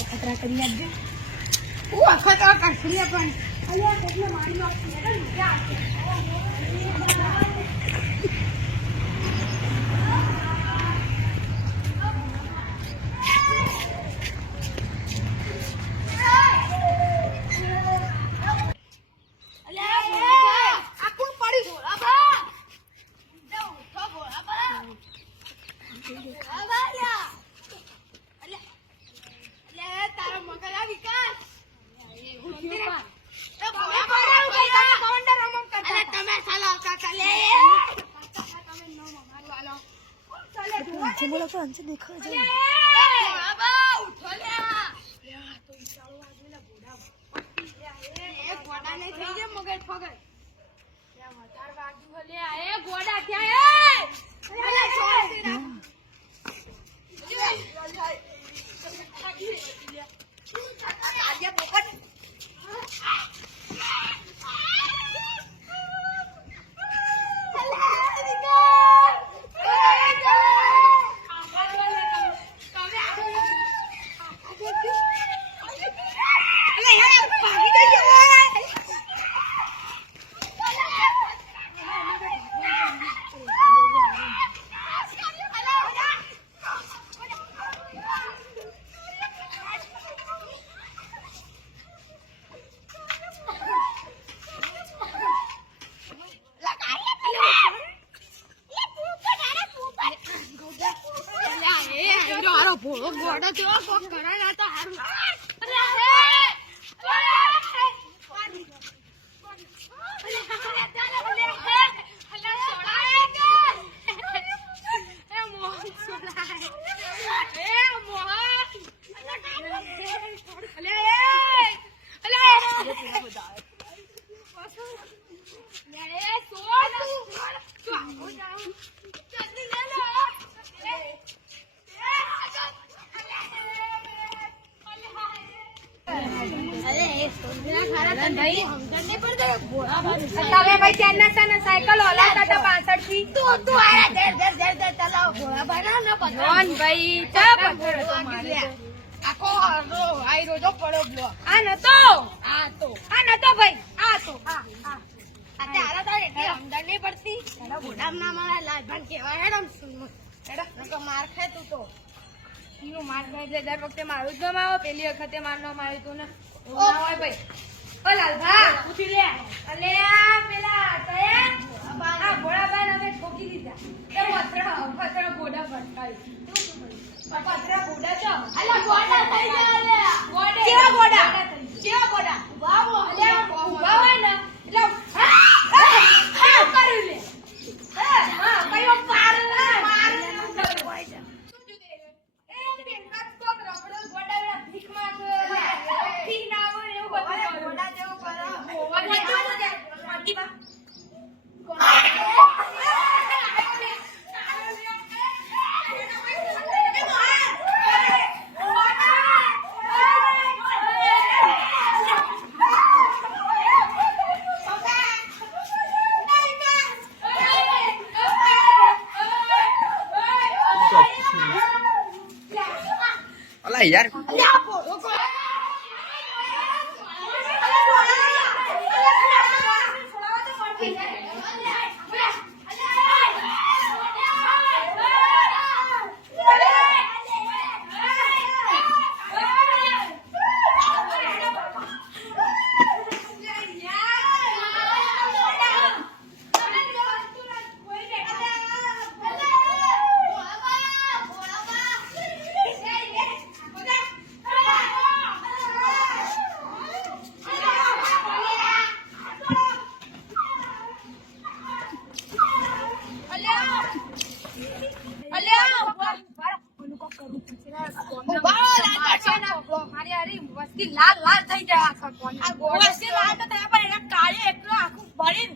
અખતરા કરી આપજે. હું અખતરા કરશું પણ. અલ્યા કેટલે મારી નો તો અંશે દેખાય છે ભોળો તો. આખો તો તો આ આ અત્યારે તો એટલી સમજણ નહીં પડતી હેડો ગોડામ ના મારા લાલભાન કહેવાય હેડો હેડો માર ખાય તું તો એનું માર ખાય એટલે દર વખતે મારું જ નામ પેલી વખતે માર નામ આવ્યું તું ને હોય ભાઈ ઓ લાલભા, ઉઠી લે. અલે, આ પેલા તયા આ ભોળાબા અમે ઠોકી દીધા. એ પથરા પથરા ગોડા ભટકાયું પથરા ગોડા તો ગોડા થઈ ગયા લે ગોડે કેવા ગોડા? થઈ ગયા. કેવા ગોડા વાવો અલે આ ઊભા હોય ને એટલે હા, હા, હા, કર્યું લે હા, હા, કયો પાર લે. એ પેલા જ કોક રબડો ગોડાના ભીખ માંગે. ભીખ ના આવે ને એવું બધું કરે. ગોડા જેવું કરો ગોડા જેવું કરે. માટીમાં. અલા લાલ લાલ થઈ જાય આખા કોણ આ લાલ તો થયા પણ એના કાળે એટલું આખું બળીને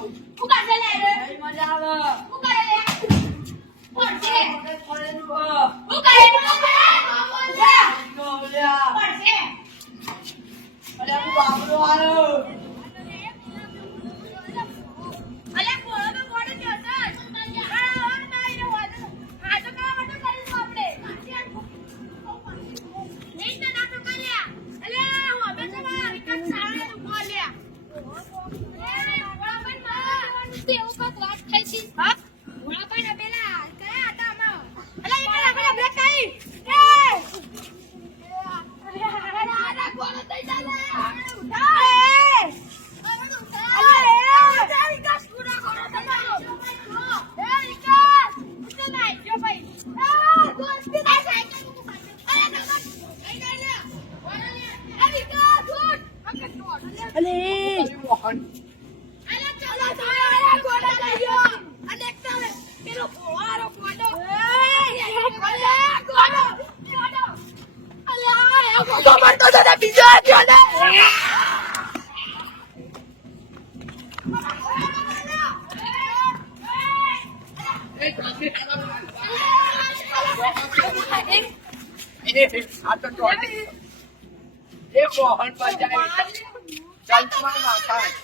不敢再来了。પણ. આ તો ચોટી એ મોહન પંચાયત જલસા માતા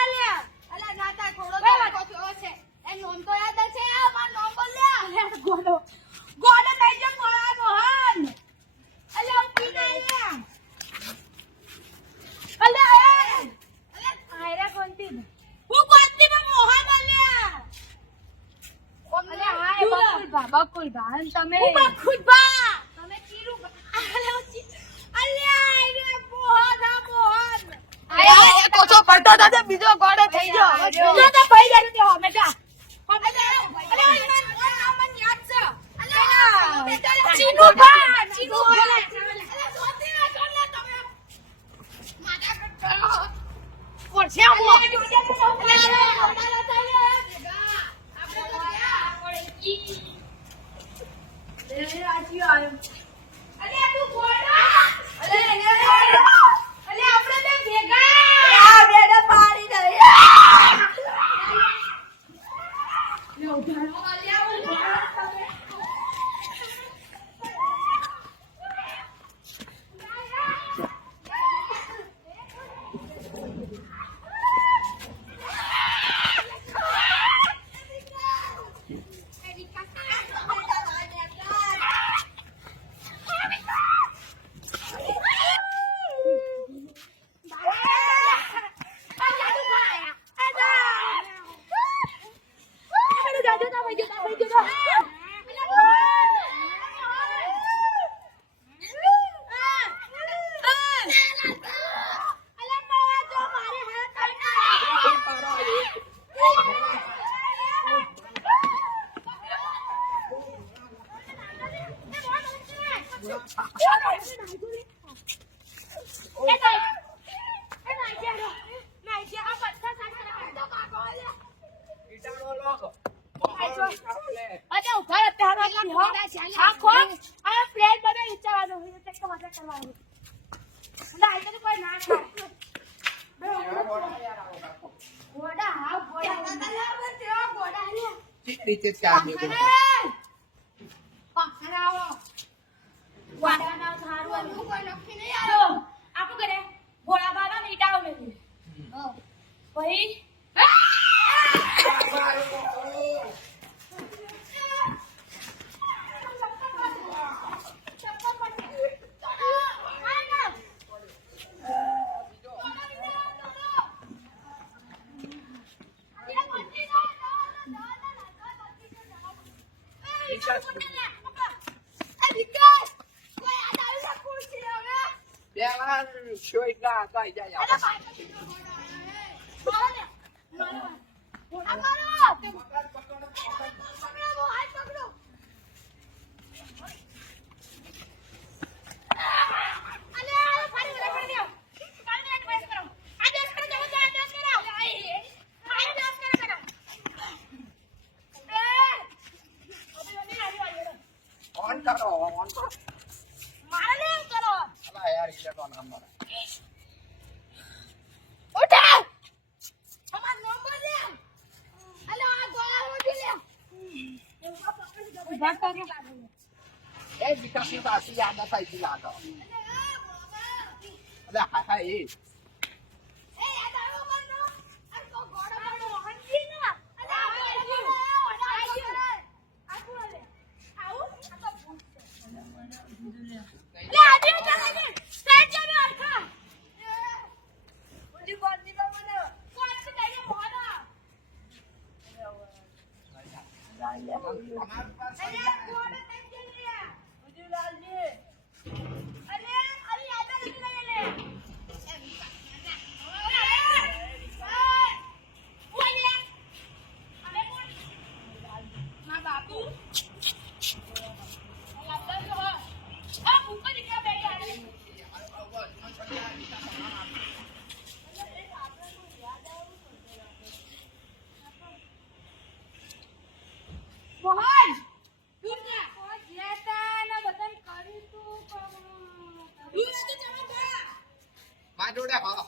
的，还是上。Τι κρίκε κάνει. બે વાર શોઈટના હતા જાય ઓન કરો ઓન કરો મારે નહીં કરો અલા યાર એટલે તો. નામ મારે ઉઠા અમાર નંબર લે અલે આ ગોળા ઉઠી લે ઊભા કરો એ વિકાસની પાછી યાદ થાય છે લાગો અલે હા હા એ યાદ આવ્યો મનનો અરે કો ગોળા મારો હંજી ના અલે આ ગોળા ઓડા આઈ આ ગોળા આવું આ તો ભૂત લે આજે ચાલે સાઈડ જાવે આખા ઓલી બોલની મને કોણ છે તઈને મોડા અલે ગોળા નહીં ચલ્યા ઉજુલાલજી અલે અરે યાદ નથી લઈ લે મોહન દુર્ગા જેતા ના બતન કરી તું કોમ ઈ તો તમે ગયા માં જોડે હા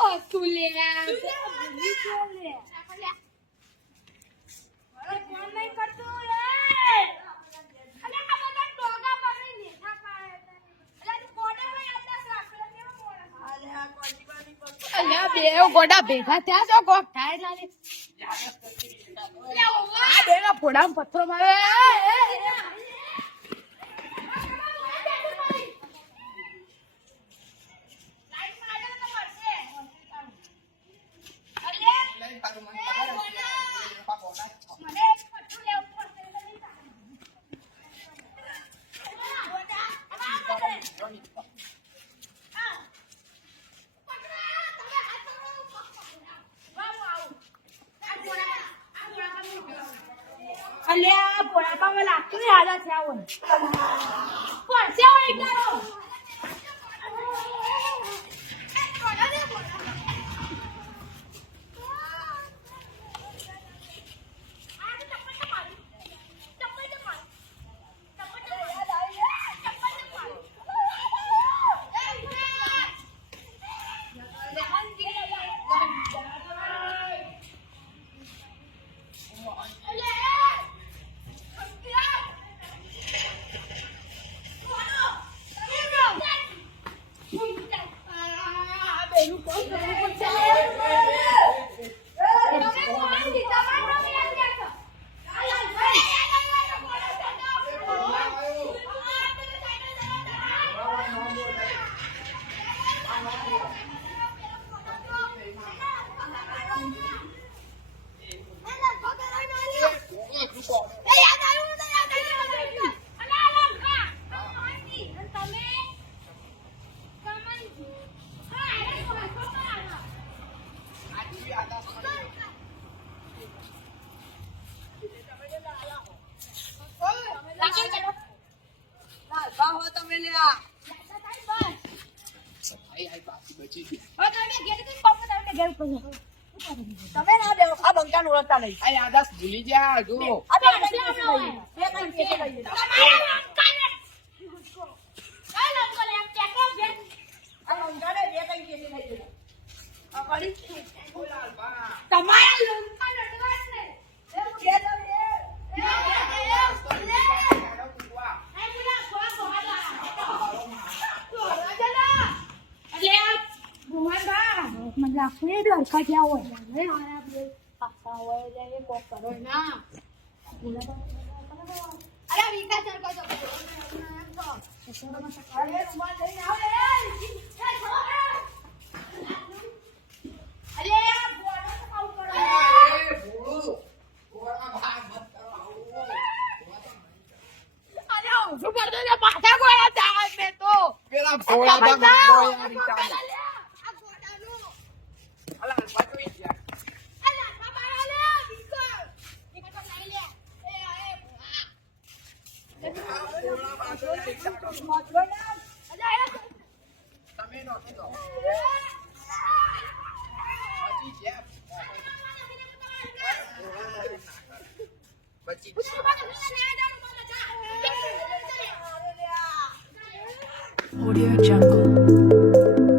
ઓ તુલિયા ભૂલી ગયો લે અરે કોણ નહીં કરતું રે અલે આ બધા ટોગા પકડી લેઠા પાડે અલે તું કોડે માં યાદ રાખ રાખે કેવો મોડા અલે આ અલ્યા બે ગોડા ભેગા થયા તો કોક થાય લાગે આ બેના ફોડામાં પથ્થરો મારે લઈ તારું મન પકડ પાકો ના મને એક પથ્થર લેવું પડશે અલ્યા મને લાગતું ને આદા થયા હોય હોય તમે ના બેહો આ બંકા નું ઓળખતા નહીં આઈ આદાસ ભૂલી જા. જો આ બે બે કઈ કેસે લઈ લે આ બંકાને બે કઈ કેસે લઈ લે આ પડી તમારા લોનપાન અડવાસ ને એ એ મને નાખે એટલે હરખા થયા હોય ને બે પાછા હોય એ કોક કરો ના અરે વિકાસ સર કહો અરે રૂમાલ લઈને આવો એ અરે આ બોલો તો આવું કરો એ ભોળું. ભોળા ભાઈ મત કરો આવું. અરે હું શું કરતો ને પાછા ગોળા જાય મેં તો પેલા ભોળા ભાઈ મત કરો યાર વિચાર. આ ગોળાનું અલા, બચવી ગયા. અલા બાબા લે વિકર વિકર તો લઈ લે એ અરે ભોળા આ ભોળા ભાઈ વિચાર કરો. અલા એ તમે નહોતી તો. બચી ગયા. પછી. Audio Jungle.